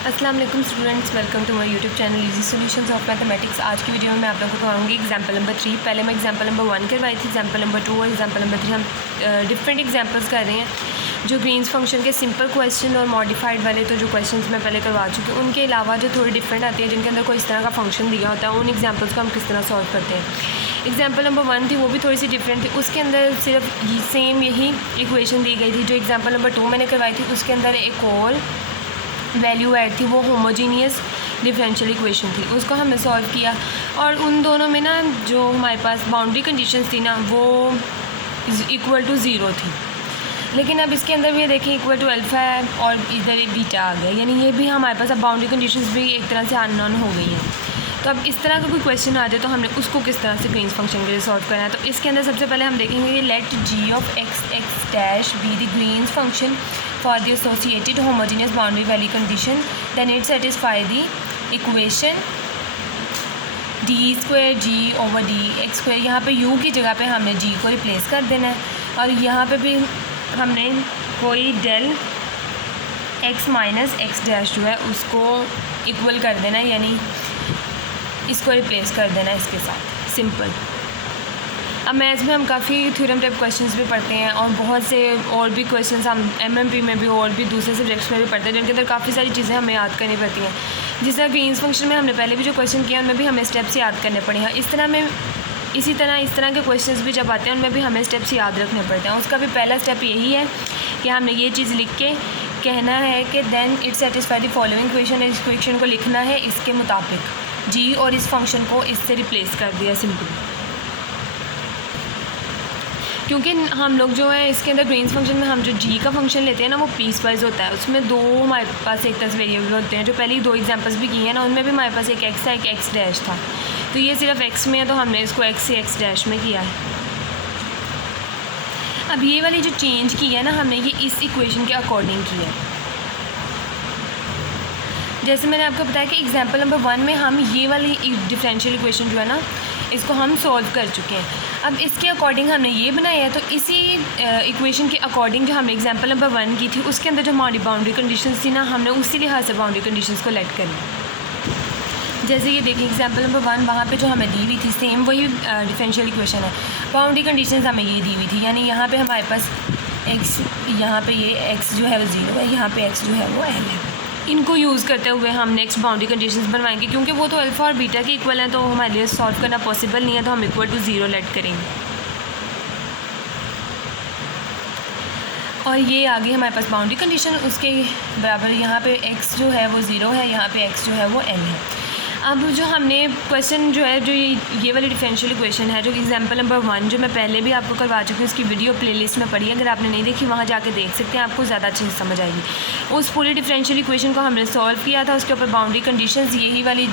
अस्सलाम वालेकुम students, welcome to my YouTube channel easy solutions of mathematics. आज की वीडियो में मैं आप लोगों को कराऊंगी एग्जांपल नंबर 3। पहले मैं एग्जांपल नंबर 1 करवाई थी, एग्जांपल नंबर 2 और एग्जांपल नंबर 3 हम डिफरेंट एग्जांपल्स कर रहे हैं। जो ग्रीन्स फंक्शन के सिंपल क्वेश्चन और मॉडिफाइड वाले तो जो क्वेश्चंस मैं पहले करवा चुकी हूँ, उनके अलावा जो थोड़ी डिफरेंट आती है जिनके अंदर कोई इस तरह का फंक्शन दिया होता है, उन एग्जाम्पल्स को हम किस तरह सॉल्व करते हैं। एग्जाम्पल नंबर 1 थी, वो भी थोड़ी सी डिफरेंट थी। उसके अंदर सिर्फ सेम यही इक्वेशन दी गई थी। जो एग्जाम्पल नंबर 2 मैंने करवाई थी, उसके अंदर एक और वैल्यू ऐड थी, वो होमोजीनियस डिफरेंशियल इक्वेशन थी, उसको हमने सॉल्व किया। और उन दोनों में ना जो हमारे पास बाउंड्री कंडीशंस थी ना, वो इक्वल टू ज़ीरो थी। लेकिन अब इसके अंदर भी देखें इक्वल टू अल्फ़ा है और इधर बीटा आ गया, यानी ये भी हमारे पास अब बाउंड्री कंडीशंस भी एक तरह से अननोन हो गई हैं। तो अब इस तरह का कोई क्वेश्चन आ जाए तो हमने उसको किस तरह से ग्रीन्स फंक्शन के लिए सॉल्व करना है। तो इसके अंदर सबसे पहले हम देखेंगे let G of X X dash be the Green's function for the associated homogeneous boundary value condition, then it satisfy the equation D square G over D X square. यहाँ पे यू की जगह पे हमने जी को रिप्लेस कर देना है, और यहाँ पे भी हमने कोई del X minus X dash जो है उसको इक्वल कर देना है, यानी इसको रिप्लेस कर देना है इसके साथ। सिंपल। अब मैथ्स में हम काफ़ी थ्योरम टाइप क्वेश्चंस भी पढ़ते हैं, और बहुत से और भी क्वेश्चंस हम एमएमपी में भी और भी दूसरे सब्जेक्ट्स में भी पढ़ते हैं, जिनके अंदर काफ़ी सारी चीज़ें हमें याद करनी पड़ती हैं। जिस तरह ग्रीन्स फंक्शन में हमने पहले भी जो क्वेश्चन किया, उनमें भी हमें स्टेप्स याद करने पड़े हैं। इसी तरह के क्वेश्चंस भी जब आते हैं, उनमें भी हमें स्टेप्स याद रखने पड़ते हैं। उसका भी पहला स्टेप यही है कि हमने ये चीज़ लिख के कहना है कि then it satisfy the following equation. इस इक्वेशन को लिखना है इसके मुताबिक जी, और इस फंक्शन को इससे रिप्लेस कर दिया सिंपल। क्योंकि हम लोग जो है इसके अंदर ग्रीन्स फंक्शन में हम जो जी का फंक्शन लेते हैं ना, वो पीस वाइज होता है। उसमें दो हमारे पास एक तरह वेरिएबल होते हैं। जो पहले दो एग्जांपल्स भी किए हैं ना, उनमें भी हमारे पास एक एक्स था, एक एक्स डैश था। तो ये सिर्फ एक्स में है, तो हमने इसको एक्स से एक्स डैश में किया है। अब ये वाली जो चेंज की है ना हमने, ये इस इक्वेशन के अकॉर्डिंग की है। जैसे मैंने आपको बताया कि एग्जांपल नंबर 1 में हम ये वाली डिफरेंशियल इक्वेशन जो है ना, इसको हम सॉल्व कर चुके हैं। अब इसके अकॉर्डिंग हमने ये बनाया है, तो इसी इक्वेशन के अकॉर्डिंग जो हमने एग्जांपल नंबर 1 की थी, उसके अंदर जो हमारी बाउंड्री कंडीशंस थी ना, हमने उसी लिहाज से बाउंड्री कंडीशंस को लेट कर लिया। जैसे ये देखिए एग्जांपल नंबर 1, वहाँ पे जो हमें दी हुई थी सेम वही डिफरेंशियल इक्वेशन है। बाउंड्री कंडीशंस हमें ये दी हुई थी, यानी यहाँ पे हमारे पास एक्स, यहाँ पे ये एक्स जो है वो 0 है, यहाँ पे एक्स जो है वो एल है। इनको यूज़ करते हुए हम नेक्स्ट बाउंड्री कंडीशंस बनवाएंगे, क्योंकि वो तो अल्फ़ा और बीटा के इक्वल हैं, तो हमारे लिए सॉल्व करना पॉसिबल नहीं है, तो हम इक्वल टू 0 लेट करेंगे। और ये आगे हमारे पास बाउंड्री कंडीशन, उसके बराबर यहाँ पे x जो है वो 0 है, यहाँ पे x जो है वो l है। अब जो हमने क्वेश्चन जो है, जो ये वाली डिफरेंशियल इक्वेशन है, जो एग्जांपल नंबर 1 जो मैं पहले भी आपको करवा चुकी हूँ, उसकी वीडियो प्लेलिस्ट में पड़ी है। अगर आपने नहीं देखी, वहाँ जाके देख सकते हैं, आपको ज़्यादा अच्छे से समझ आएगी। उस पूरी डिफरेंशियल इक्वेशन को हमने सॉल्व किया था, उसके ऊपर बाउंड्री कंडीशंस यही वाली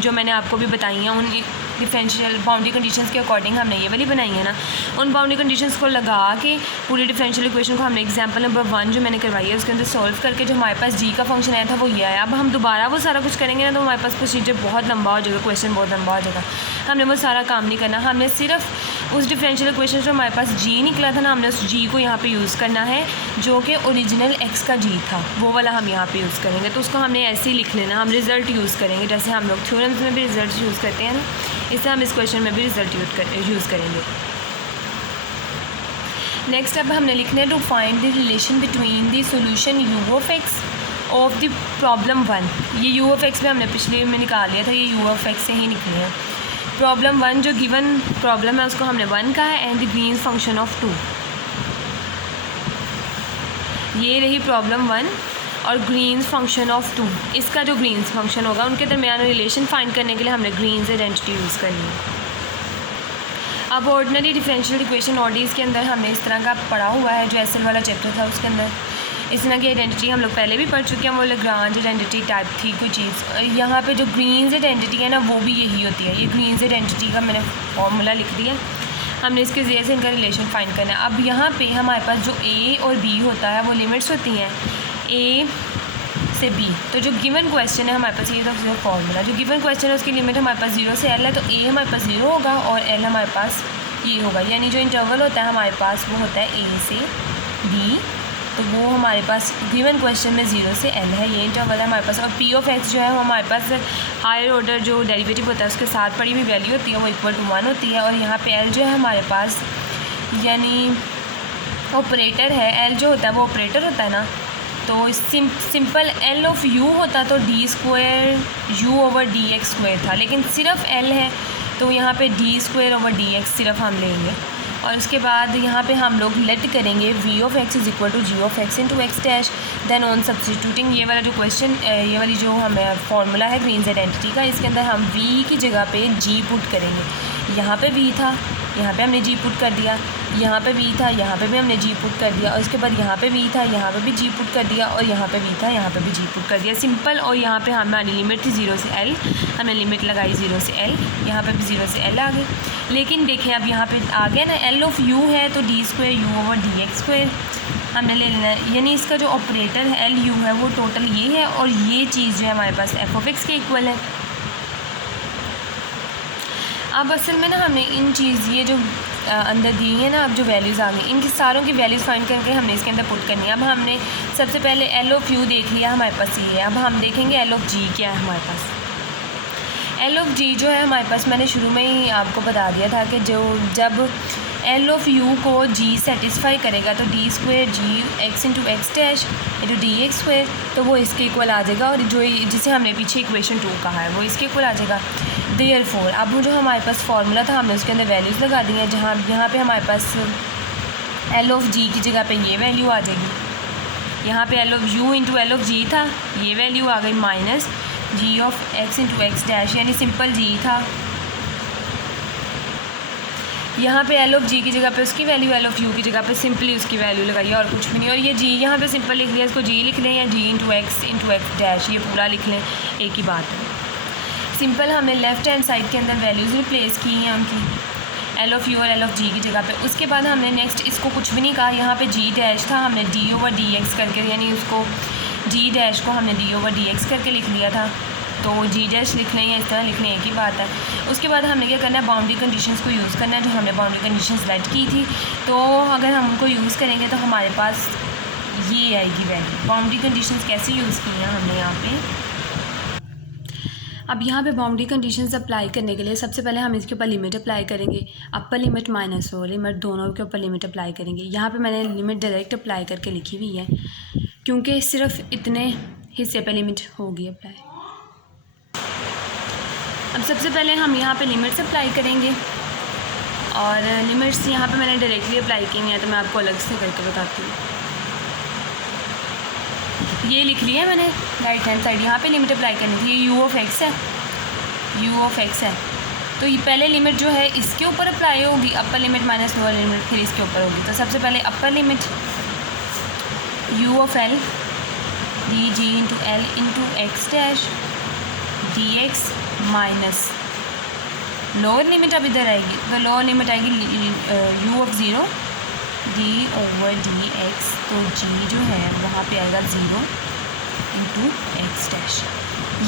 जो मैंने आपको भी बताई हैं, उन डिफरेंशियल बाउंड्री कंडीशंस के अकॉर्डिंग हमने ये वाली बनाई है ना, उन बाउंड्री कंडीशंस को लगा के पूरी डिफरेंशियल इक्वेशन को हमने एग्जांपल नंबर 1 जो मैंने करवाई है, उसके अंदर सॉल्व करके जो हमारे पास जी का फंक्शन आया था वो ये आया। अब हम दोबारा वो सारा कुछ करेंगे ना, तो हमारे पास प्रोसीजर बहुत लंबा हो जाएगा, क्वेश्चन बहुत लंबा हो जाएगा। हमने वो सारा काम नहीं करना, हमने सिर्फ उस डिफरेंशियल इक्वेशन जो हमारे पास जी निकला था ना, हमने उस जी को यहाँ पे यूज़ करना है, जो कि ओरिजिनल एक्स का जी था, वो वाला हम यहाँ पे यूज़ करेंगे। तो उसको हमने ऐसे ही लिख लेना, हम रिज़ल्ट यूज़ करेंगे, जैसे हम लोग थ्योरम्स में भी रिज़ल्ट यूज़ करते हैं ना, इससे हम इस क्वेश्चन में भी रिज़ल्ट यूज़ करेंगे। नेक्स्ट अब हमने लिखना है to find the relation between the solution u of X of the problem 1। ये यू ऑफ एक्स में हमने पिछले में निकाल लिया था, ये यू ऑफ एक्स से ही निकले हैं। प्रॉब्लम 1 जो गिवन प्रॉब्लम है, उसको हमने 1 कहा है, and the Green's function of 2। ये रही प्रॉब्लम 1 और ग्रीन्स फंक्शन ऑफ 2। इसका जो ग्रीन्स फंक्शन होगा, उनके दरमियान रिलेशन फाइंड करने के लिए हमने ग्रीन्स आइडेंटिटी यूज़ करनी है। अब ऑर्डिनरी डिफरेंशियल इक्वेशन ऑडीज़ के अंदर हमने इस तरह का पढ़ा हुआ है, जो एसएल वाला चैप्टर था, उसके अंदर इस तरह की आइडेंटिटी हम लोग पहले भी पढ़ चुके हैं। वो लाग्रांज आइडेंटिटी टाइप थी कोई चीज़। यहाँ पे जो ग्रीन्स आइडेंटिटी है ना, वो भी यही होती है। ये ग्रीन्स आइडेंटिटी का मैंने फॉर्मूला लिख दिया, हमने इसके ज़रिए से इनका रिलेशन फाइंड करना है। अब यहाँ पे हमारे पास जो ए और बी होता है, वो लिमिट्स होती हैं ए से बी। तो जो गिवन क्वेश्चन है हमारे पास, ये तो फॉर्मूला, जो गिवन क्वेश्चन है उसकी लिमिट हमारे पास 0 से l है, तो ए हमारे पास 0 होगा और l हमारे पास ये होगा। यानी जो इंटरवल होता है हमारे पास, वो होता है ए से बी, तो वो हमारे पास गिवन क्वेश्चन में 0 से l है, ये इंटरवल है हमारे पास। और p ऑफ x जो है वो हमारे पास हायर ऑर्डर जो डेरिवेटिव होता है उसके साथ पड़ी हुई वैल्यू होती है, वो इक्वल टू 1 होती है। और यहाँ पे l जो है हमारे पास यानी ऑपरेटर है, l जो होता है वो ऑपरेटर होता है ना, तो सिंपल l ऑफ u होता तो d square u over D X square था, लेकिन सिर्फ l है तो यहाँ पे d square over D x सिर्फ हम लेंगे। और उसके बाद यहाँ पे हम लोग लेट करेंगे v of x is equal to g of x into x dash. Then on substituting ये वाला जो क्वेश्चन, ये वाली जो हमें फार्मूला है ग्रीन्स आइडेंटिटी का, इसके अंदर हम v की जगह पे g पुट करेंगे। यहाँ पे v था, यहाँ पे हमने g पुट कर दिया, यहाँ पे v था, यहाँ पे भी हमने g पुट कर दिया, और उसके बाद यहाँ पे v था, यहाँ पे भी g पुट कर दिया, और यहाँ पे v था, यहाँ पे भी g पुट कर दिया, सिंपल। और यहाँ पे हमारी लिमिट थी 0 से l, हमने लिमिट लगाई 0 से l, यहाँ पे भी 0 से l आ गए। लेकिन देखें अब यहाँ पे आ गया ना l ऑफ u है तो d square u over D X square हमने ले लेना है, यानी इसका जो ऑपरेटर है l u है वो टोटल ये है, और ये चीज़ जो है हमारे पास f ऑफ x के इक्वल है। अब असल में ना हमने इन चीज़ ये जो अंदर दी है ना, अब जो वैल्यूज़ आ गई इनकी सारों की वैल्यूज़ फाइंड करके हमने इसके अंदर पुट करनी है। अब हमने सबसे पहले l ऑफ u देख लिया, हमारे पास ये है। अब हम देखेंगे l ऑफ g क्या है हमारे पास। l ऑफ g जो है हमारे पास, मैंने शुरू में ही आपको बता दिया था कि जब l ऑफ u को g सेटिस्फाई करेगा तो d square g x into x dash into D X square, तो वो इसके इक्वल आ जाएगा। और जो जिसे हमने पीछे इक्वेशन 2 कहा है वो इसके इक्वल आ जाएगा। देयरफॉर अब जो हमारे पास फार्मूला था हमने उसके अंदर वैल्यूज़ लगा दी हैं, जहाँ यहाँ पे हमारे पास l ऑफ g की जगह पे ये वैल्यू आ जाएगी। यहाँ पे l of u into l of g था, ये वैल्यू आ गई minus g of x into x dash, यानी सिंपल g था। यहाँ पे l ऑफ g की जगह पे उसकी वैल्यू, l ऑफ u की जगह पे सिंपली उसकी वैल्यू लगाइए और कुछ भी नहीं। और ये g यहाँ पे सिंपल लिख लिया, इसको g लिख लें या g इंटू एक्स डैश, ये पूरा लिख लें, एक ही बात है। सिंपल हमने लेफ़्ट हैंड साइड के अंदर वैल्यूज़ रिप्लेस की हैं उनकी, l ऑफ u और l ऑफ g की जगह पे। उसके बाद हमने नेक्स्ट इसको कुछ भी नहीं कहा, यहाँ पे g डैश था, हमने d ओवर डी एक्स करके, यानी उसको g डैश को हमने d ओवर डी एक्स करके लिख लिया था, तो g डैश लिख लें या इस तरह लिख लें, एक ही बात है। उसके बाद हमने क्या करना है, बाउंड्री कंडीशंस को यूज़ करना है, जो हमने बाउंड्री कंडीशंस सेट की थी। तो अगर हम उनको यूज़ करेंगे तो हमारे पास ये आएगी वैल्यू। बाउंड्री कंडीशंस कैसे यूज़ की हैं हमने यहाँ पे, अब यहाँ पे बाउंड्री कंडीशंस अप्लाई करने के लिए सबसे पहले हम इसके ऊपर लिमिट अप्लाई करेंगे, upper limit minus lower limit दोनों के ऊपर लिमिट अप्लाई करेंगे। यहाँ पे मैंने लिमिट डायरेक्ट अप्लाई करके लिखी हुई है, क्योंकि सिर्फ इतने हिस्से पे लिमिट होगी अप्लाई। अब सबसे पहले हम यहाँ पे लिमिट्स अप्लाई करेंगे, और लिमिट्स यहाँ पे मैंने डायरेक्टली अप्लाई की हैं, तो मैं आपको अलग से करके बताती हूँ। ये लिख लिया मैंने राइट हैंड साइड, यहाँ पे लिमिट अप्लाई करनी थी, ये u ऑफ x है, u ऑफ x है, तो ये पहले लिमिट जो है इसके ऊपर अप्लाई होगी, upper limit minus lower limit, फिर इसके ऊपर होगी। तो सबसे पहले upper limit u of l D G into L into x dash D x minus lower limit अब इधर आएगी, तो लोअर लिमिट आएगी u of 0 D over D x, तो g जो है वहाँ पे आएगा 0 इंटू एक्स डैश।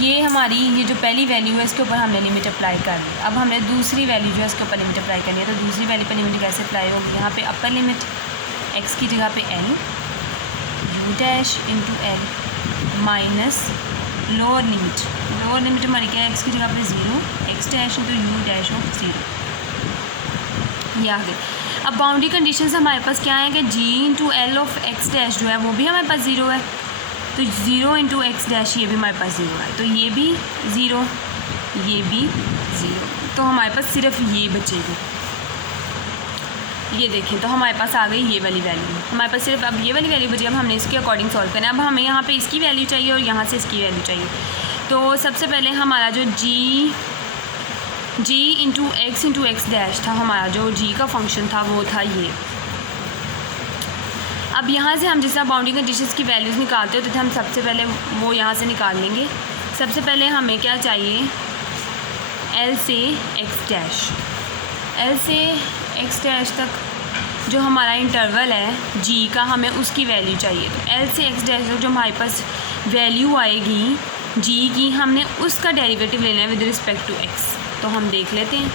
ये हमारी ये जो पहली वैल्यू है इसके ऊपर हमने लिमिट अप्लाई कर ली। अब हमने दूसरी वैल्यू जो है इसके ऊपर लिमिट अप्लाई करनी है, तो दूसरी वैल्यू पर लिमिट कैसे अप्लाई होगी, यहाँ पे अपर लिमिट x की जगह पे l u dash into L minus lower limit हमारी क्या है, x की जगह पे 0 x dash into u dash of 0, ये आ गए। अब बाउंड्री कंडीशंस हमारे पास क्या है कि g into L of x dash जो है वो भी हमारे पास 0 है, तो 0 इंटू एक्स डैश ये भी हमारे पास 0 है, तो ये भी 0, ये भी 0, तो हमारे पास सिर्फ ये बचेगी। ये देखें तो हमारे पास आ गई ये वाली वैल्यू, हमारे पास सिर्फ अब ये वाली वैल्यू बची। अब हमने इसके अकॉर्डिंग सॉल्व करना है। अब हमें यहाँ पे इसकी वैल्यू चाहिए और यहाँ से इसकी वैल्यू चाहिए। तो सबसे पहले हमारा जो g इंटू एक्स डैश था, हमारा जो g का फंक्शन था वो था ये। अब यहाँ से हम जिस तरह बाउंड्री कंडीशंस की वैल्यूज़ निकालते होते थे, हम सबसे पहले वो यहाँ से निकाल लेंगे। सबसे पहले हमें क्या चाहिए, l से x डैश, l से x डैश तक जो हमारा इंटरवल है g का, हमें उसकी वैल्यू चाहिए। तो l से x डैश तक जो हमारे पास वैल्यू आएगी g की, हमने उसका डेरिवेटिव लेना है विद रिस्पेक्ट टू x। तो हम देख लेते हैं,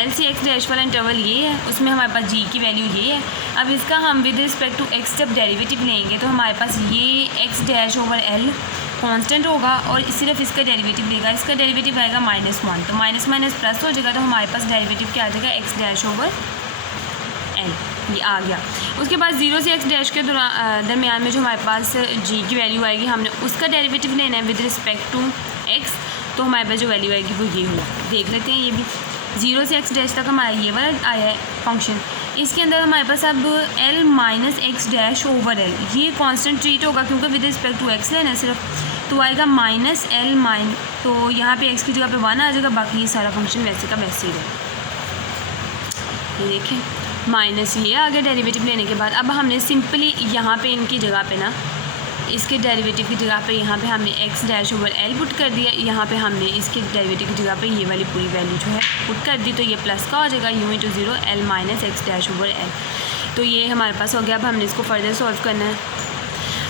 l से x डैश वाला इंटरवल ये है, उसमें हमारे पास g की वैल्यू ये है, अब इसका हम विद रिस्पेक्ट टू एक्स जब डेरिवेटिव लेंगे तो हमारे पास ये x dash over L constant होगा और सिर्फ इसका डेरिवेटिव लेगा, इसका डेरिवेटिव आएगा -1, तो माइनस माइनस प्लस हो जाएगा, तो हमारे पास डेरिवेटिव क्या आ जाएगा एक्स डैश ओवर एल, ये आ गया। उसके बाद 0 से एक्स डैश के दरमियान में जो हमारे पास जी की वैल्यू आएगी, हमने उसका डेरिवेटिव लेना है विद रिस्पेक्ट टू एक्स, तो हमारे पास जो वैल्यू आएगी वो ये होगा। देख लेते हैं, ये भी 0 से एक्स डैश तक हमारा ये वाला आया है फंक्शन। इसके अंदर हमारे पास अब L minus X dash over L, ये कांस्टेंट ट्रीट होगा क्योंकि विद रिस्पेक्ट टू एक्स लेना है सिर्फ, तो आएगा माइनस एल तो यहाँ पे एक्स की जगह पे 1 आ जाएगा, बाकी ये सारा फंक्शन वैसे का वैसे ही रहेगा। ये देखें माइनस ये आ गया डेरिवेटिव लेने के बाद। अब हमने सिंपली यहाँ पे इनकी जगह पे ना, इसके डेरिवेटिव की जगह पे यहाँ पे हमने x dash over L put कर दिया, यहाँ पे हमने इसके डेरिवेटिव की जगह पे ये वाली पूरी वैल्यू जो है पुट कर दी, तो ये प्लस का हो जाएगा u into 0 L minus X dash over L. तो ये हमारे पास हो गया। अब हमने इसको फर्दर सॉल्व करना है।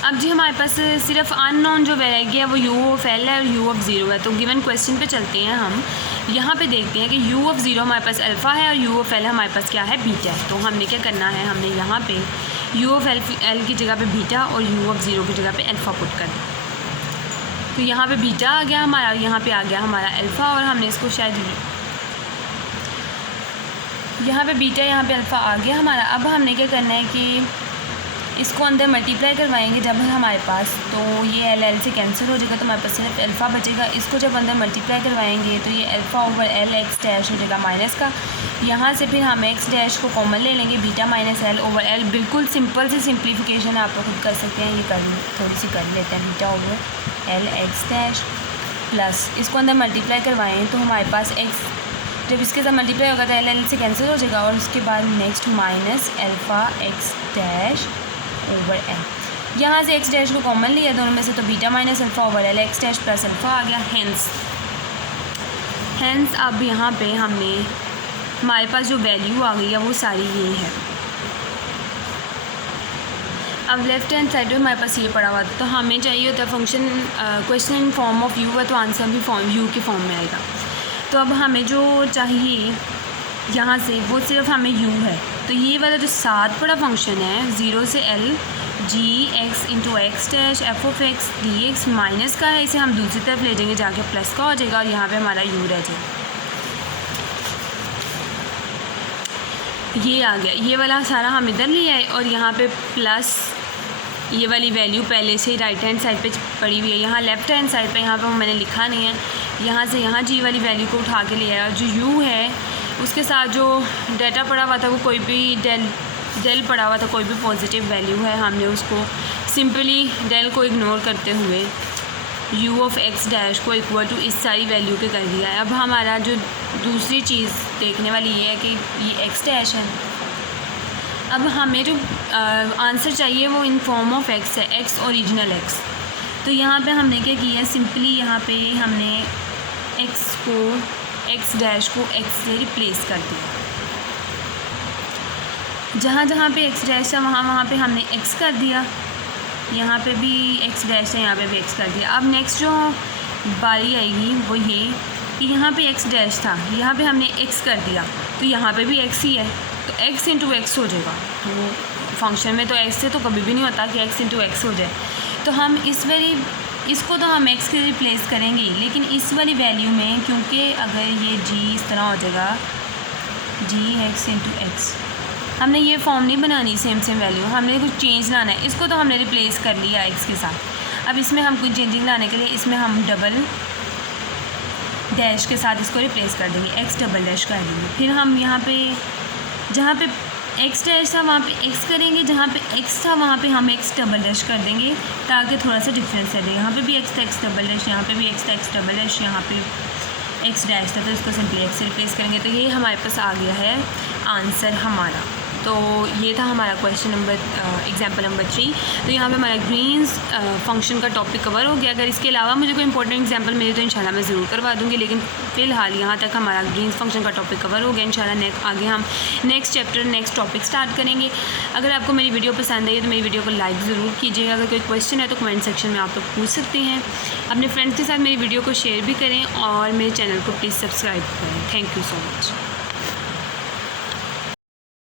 अब जी हमारे पास सिर्फ अननोन जो वेरिएबल है वो u ऑफ l है और u ऑफ 0 है। तो गिवन क्वेश्चन पे चलते हैं हम, यहाँ पे देखते हैं कि u ऑफ 0 हमारे पास अल्फ़ा है और u ऑफ l हमारे पास क्या है, बीटा है। तो हमने क्या करना है, हमने यहाँ पे u ऑफ l की जगह पे बीटा और u ऑफ 0 की जगह पे अल्फ़ा पुट कर दिया। तो यहाँ पे बीटा आ गया हमारा, यहाँ पे आ गया हमारा अल्फ़ा, और हमने इसको शायद यहाँ पे बीटा, यहाँ पे अल्फ़ा आ गया हमारा। अब हमने क्या करना है कि इसको अंदर मल्टीप्लाई करवाएंगे जब हमारे पास, तो ये एल से कैंसिल हो जाएगा, तो हमारे पास सिर्फ अल्फ़ा बचेगा। इसको जब अंदर मल्टीप्लाई करवाएंगे तो ये alpha over L x dash हो जाएगा माइनस का। यहाँ से फिर हम एक्स डैश को कॉमन ले लेंगे, beta minus L over L. बिल्कुल सिंपल सी सिंप्लीफिकेशन आप लोग खुद कर सकते हैं, ये थोड़ी सी कर लेते हैं। Beta over L x dash plus इसको अंदर मल्टीप्लाई करवाएँ तो हमारे पास एक्स, जब इसके साथ मल्टीप्लाई होगा तो एल से कैंसिल हो जाएगा, और उसके बाद next minus alpha x dash over L. यहाँ से एक्स डैश को कॉमन लिया दोनों में से, तो beta minus alpha over L x dash plus alpha आ गया। हैंस अब यहाँ पे हमने हमारे पास जो वैल्यू आ गई है वो सारी ये है। अब लेफ्ट हैंड साइड में हमारे पास ये पड़ा हुआ था, तो हमें चाहिए होता है function question in form of you है, तो आंसर भी फॉर्म यू के फॉर्म में आएगा। तो अब हमें जो चाहिए यहाँ से वो सिर्फ हमें u है, तो ये वाला जो साथ पड़ा फंक्शन है 0 से l g x into x dash f of x d x minus का है, इसे हम दूसरी तरफ ले जाएंगे जाके प्लस का हो जाएगा, और यहाँ पे हमारा u रह जाएगा। ये आ गया, ये वाला सारा हम इधर लिया है, और यहाँ पे प्लस ये वाली वैल्यू पहले से राइट हैंड साइड पे पड़ी हुई है, यहाँ लेफ़्ट हैंड साइड पे यहाँ पे मैंने लिखा नहीं है, यहाँ से यहाँ जी वाली वैल्यू को उठा के लिया है। और जो u है उसके साथ जो डाटा पड़ा हुआ था वो कोई भी डेल पड़ा हुआ था, कोई भी पॉजिटिव वैल्यू है, हमने उसको सिंपली डेल को इग्नोर करते हुए u ऑफ एक्स डैश को इक्वल टू इस सारी वैल्यू के कर दिया है। अब हमारा जो दूसरी चीज़ देखने वाली ये है कि ये एक्स डैश है। अब हमें जो आंसर चाहिए वो इन फॉर्म ऑफ एक्स है, एक्स ओरिजिनल एक्स। तो यहाँ पे हमने क्या किया है, सिंपली यहाँ पे हमने एक्स डैश को एक्स से रिप्लेस कर दिया। जहाँ जहाँ पे एक्स डैश है वहाँ पे हमने एक्स कर दिया, यहाँ पे भी एक्स डैश है, यहाँ पे भी एक्स कर दिया। अब नेक्स्ट जो बारी आएगी वो ये कि यहाँ पे एक्स डैश था, यहाँ पे हमने एक्स कर दिया, तो यहाँ पे भी एक्स ही है, तो एक्स इंटू एक्स हो जाएगा। तो फंक्शन में तो एक्स से तो कभी भी नहीं होता कि एक्स इंटू एक्स हो जाए, तो हम इसको तो हम एक्स के रिप्लेस करेंगे, लेकिन इस वाली वैल्यू में क्योंकि अगर ये जी इस तरह हो जाएगा जी एक्स इंटू एक्स, हमने ये फॉर्म नहीं बनानी सेम वैल्यू, हमने कुछ चेंज लाना है। इसको तो हमने रिप्लेस कर लिया एक्स के साथ। अब इसमें हम कुछ चेंजिंग लाने के लिए इसमें हम डबल डैश के साथ इसको रिप्लेस कर देंगे, एक्स डबल डैश कर देंगे। फिर हम यहाँ पे जहाँ पे एक्स डैश था वहाँ पे एक्स करेंगे, जहाँ पे एक्स था वहाँ पे हम एक्स डबल डैश कर देंगे ताकि थोड़ा सा डिफरेंस रहे। यहाँ पे भी एक्स था एक्स डबल डैश, यहाँ पे भी एक्स था एक्स डबल डैश, यहाँ पे एक्स डैश था, तो इसको सिंपली एक्स से रिप्लेस करेंगे। तो ये हमारे पास आ गया है आंसर हमारा। तो ये था हमारा क्वेश्चन नंबर एग्जाम्पल नंबर 3। तो यहाँ पे हमारा ग्रीन्स फंक्शन का टॉपिक कवर हो गया। अगर इसके अलावा मुझे कोई इंपॉर्टेंट एग्जाम्पल मिले तो इंशाल्लाह मैं ज़रूर करवा दूँगी, लेकिन फ़िलहाल यहाँ तक हमारा ग्रीन्स फंक्शन का टॉपिक कवर हो गया। इंशाल्लाह आगे हम next chapter next topic start करेंगे। अगर आपको मेरी वीडियो पसंद आई तो मेरी वीडियो को लाइक ज़रूर कीजिएगा। अगर कोई क्वेश्चन है तो कमेंट सेक्शन में आप लोग पूछ सकते हैं। अपने फ्रेंड्स के साथ मेरी वीडियो को शेयर भी करें और मेरे चैनल को प्लीज़ सब्सक्राइब करें। Thank you so much.